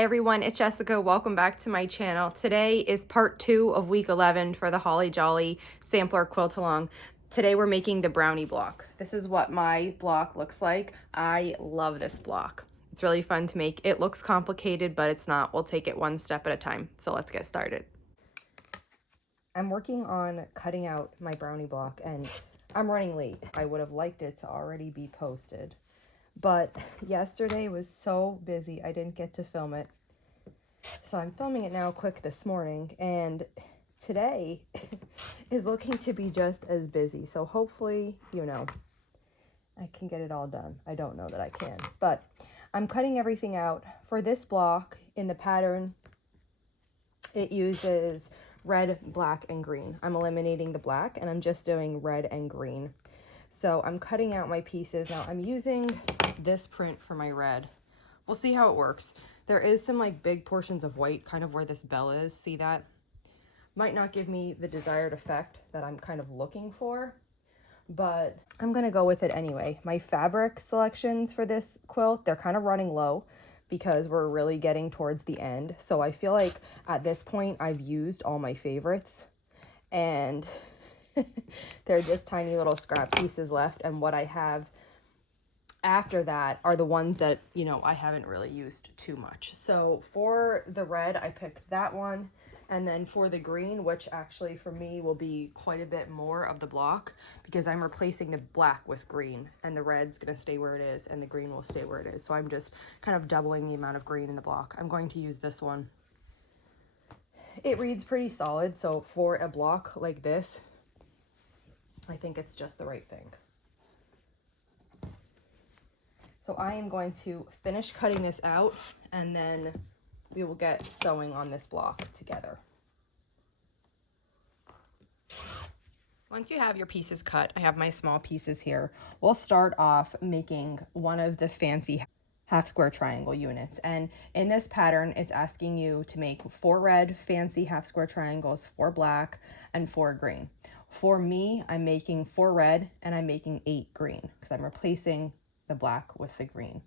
Hi everyone, it's Jessica. Welcome back to my channel. Today is part 2 of week 11 for the Holly Jolly sampler quilt along. Today we're making the brownie block. This is what my block looks like. I love this block. It's really fun to make. It looks complicated, but it's not. We'll take it one step at a time. So let's get started. I'm working on cutting out my brownie block and I'm running late. I would have liked it to already be posted. But yesterday was so busy, I didn't get to film it. So I'm filming it now quick this morning, and today is looking to be just as busy. So hopefully, I can get it all done. I don't know that I can, but I'm cutting everything out. For this block in the pattern, it uses red, black, and green. I'm eliminating the black and I'm just doing red and green. So I'm cutting out my pieces. Now I'm using this print for my red. We'll see how it works. There is some like big portions of white kind of where this bell is. See that? Might not give me the desired effect that I'm kind of looking for, but I'm gonna go with it anyway. My fabric selections for this quilt, they're kind of running low because we're really getting towards the end. So I feel like at this point I've used all my favorites and they're just tiny little scrap pieces left, and what I have after that are the ones that, I haven't really used too much. So for the red, I picked that one, and then for the green, which actually for me will be quite a bit more of the block because I'm replacing the black with green, and the red's gonna stay where it is and the green will stay where it is. So I'm just kind of doubling the amount of green in the block. I'm going to use this one. It reads pretty solid, so for a block like this, I think it's just the right thing. So I am going to finish cutting this out and then we will get sewing on this block together. Once you have your pieces cut, I have my small pieces here. We'll start off making one of the fancy half square triangle units. And in this pattern, it's asking you to make 4 red fancy half square triangles, 4 black, and 4 green. For me, I'm making 4 red and I'm making 8 green because I'm replacing the black with the green.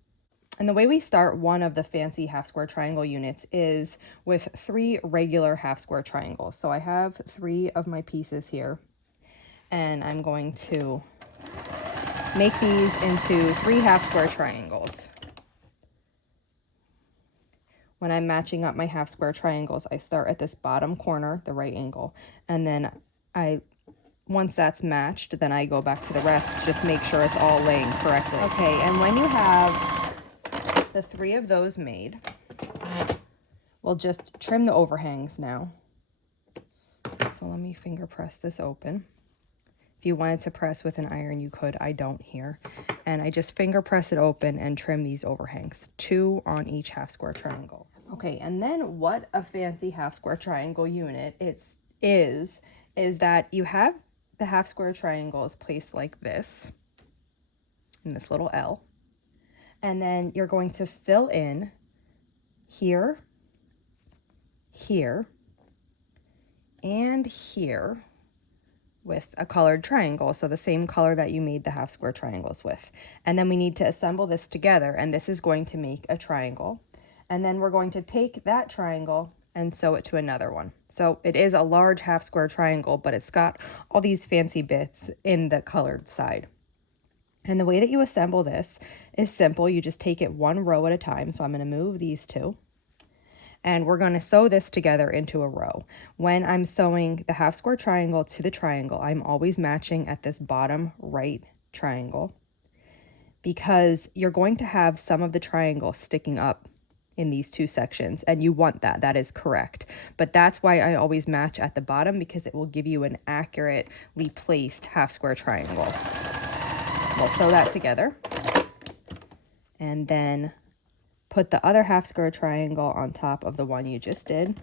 And the way we start one of the fancy half square triangle units is with 3 regular half square triangles. So I have 3 of my pieces here and I'm going to make these into 3 half square triangles. When I'm matching up my half square triangles, I start at this bottom corner, the right angle, and then once that's matched, then I go back to the rest, just make sure it's all laying correctly. Okay, and when you have the 3 of those made, we'll just trim the overhangs now. So let me finger press this open. If you wanted to press with an iron, you could. I don't here. And I just finger press it open and trim these overhangs, 2 on each half square triangle. Okay, and then what a fancy half square triangle unit is that you have the half square triangles placed like this, in this little L, and then you're going to fill in here, here, and here with a colored triangle, so the same color that you made the half square triangles with. And then we need to assemble this together, and this is going to make a triangle. And then we're going to take that triangle and sew it to another one. So it is a large half square triangle, but it's got all these fancy bits in the colored side. And the way that you assemble this is simple. You just take it 1 row at a time. So I'm going to move these 2. And we're going to sew this together into a row. When I'm sewing the half square triangle to the triangle, I'm always matching at this bottom right triangle because you're going to have some of the triangle sticking up in these 2 sections, and you want that. That is correct. But that's why I always match at the bottom, because it will give you an accurately placed half square triangle. We'll sew that together and then put the other half square triangle on top of the one you just did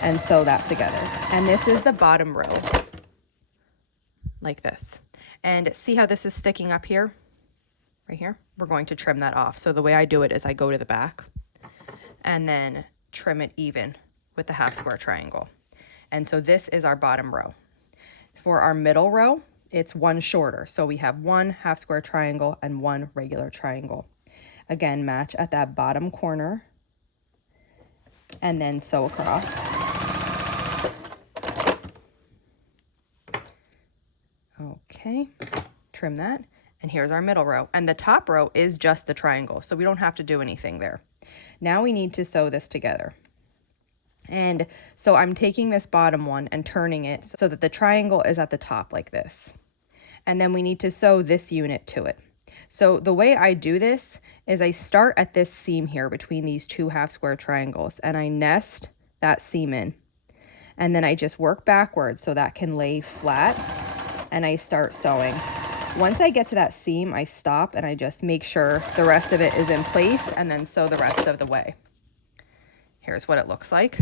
and sew that together. And this is the bottom row, like this. And see how this is sticking up here, right here? We're going to trim that off. So the way I do it is I go to the back and then trim it even with the half square triangle. And so this is our bottom row. For our middle row, it's 1 shorter. So we have 1 half square triangle and 1 regular triangle. Again, match at that bottom corner and then sew across. Okay, trim that. And here's our middle row. And the top row is just the triangle, so we don't have to do anything there. Now we need to sew this together. And so I'm taking this bottom one and turning it so that the triangle is at the top like this. And then we need to sew this unit to it. So the way I do this is I start at this seam here between these two half square triangles, and I nest that seam in. And then I just work backwards so that can lay flat, and I start sewing. Once I get to that seam, I stop and I just make sure the rest of it is in place and then sew the rest of the way. Here's what it looks like.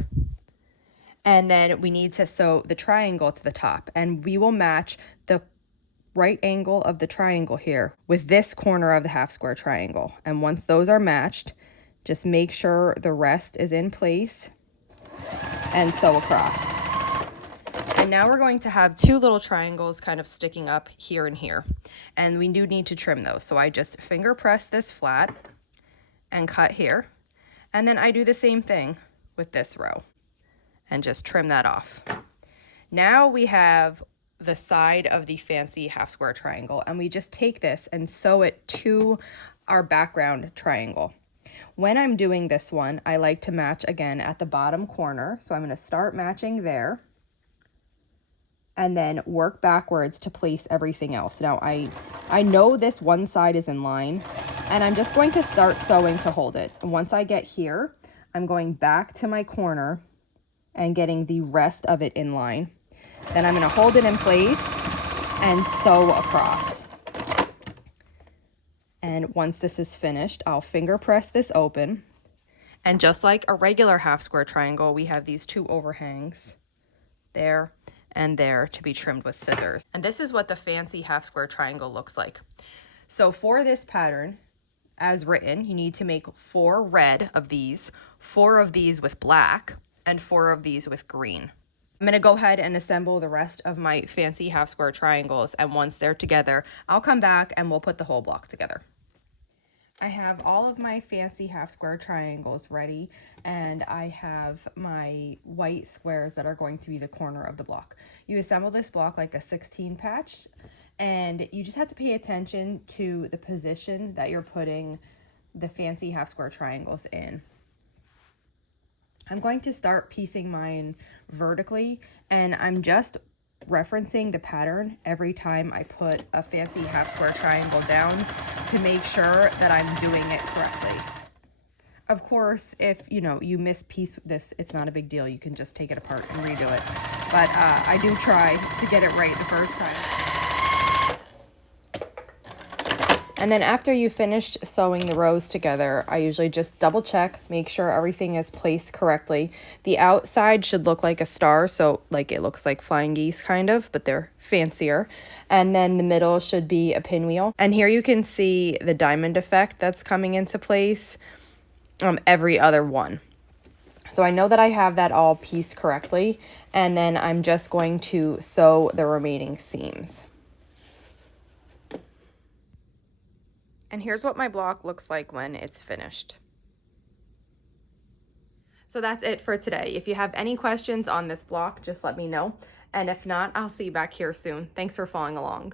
And then we need to sew the triangle to the top, and we will match the right angle of the triangle here with this corner of the half square triangle. And once those are matched, just make sure the rest is in place and sew across. And now we're going to have two little triangles kind of sticking up here and here, and we do need to trim those. So I just finger press this flat and cut here, and then I do the same thing with this row and just trim that off. Now we have the side of the fancy half square triangle, and we just take this and sew it to our background triangle. When I'm doing this one, I like to match again at the bottom corner. So I'm going to start matching there and then work backwards to place everything else. Now I know this one side is in line, and I'm just going to start sewing to hold it. And once I get here, I'm going back to my corner and getting the rest of it in line. Then I'm going to hold it in place and sew across. And once this is finished, I'll finger press this open. And just like a regular half square triangle, we have these two overhangs there and there to be trimmed with scissors. And this is what the fancy half square triangle looks like. So for this pattern, as written, you need to make 4 red of these, 4 of these with black, and 4 of these with green. I'm going to go ahead and assemble the rest of my fancy half square triangles, and once they're together, I'll come back and we'll put the whole block together. I have all of my fancy half square triangles ready, and I have my white squares that are going to be the corner of the block. You assemble this block like a 16 patch, and you just have to pay attention to the position that you're putting the fancy half square triangles in. I'm going to start piecing mine vertically, and I'm just referencing the pattern every time I put a fancy half square triangle down to make sure that I'm doing it correctly. Of course, if you mispiece this, it's not a big deal. You can just take it apart and redo it. But I do try to get it right the first time. And then after you finished sewing the rows together, I usually just double check, make sure everything is placed correctly. The outside should look like a star, so like it looks like flying geese kind of, but they're fancier. And then the middle should be a pinwheel. And here you can see the diamond effect that's coming into place every other one. So I know that I have that all pieced correctly, and then I'm just going to sew the remaining seams. And here's what my block looks like when it's finished. So that's it for today. If you have any questions on this block, just let me know. And if not, I'll see you back here soon. Thanks for following along.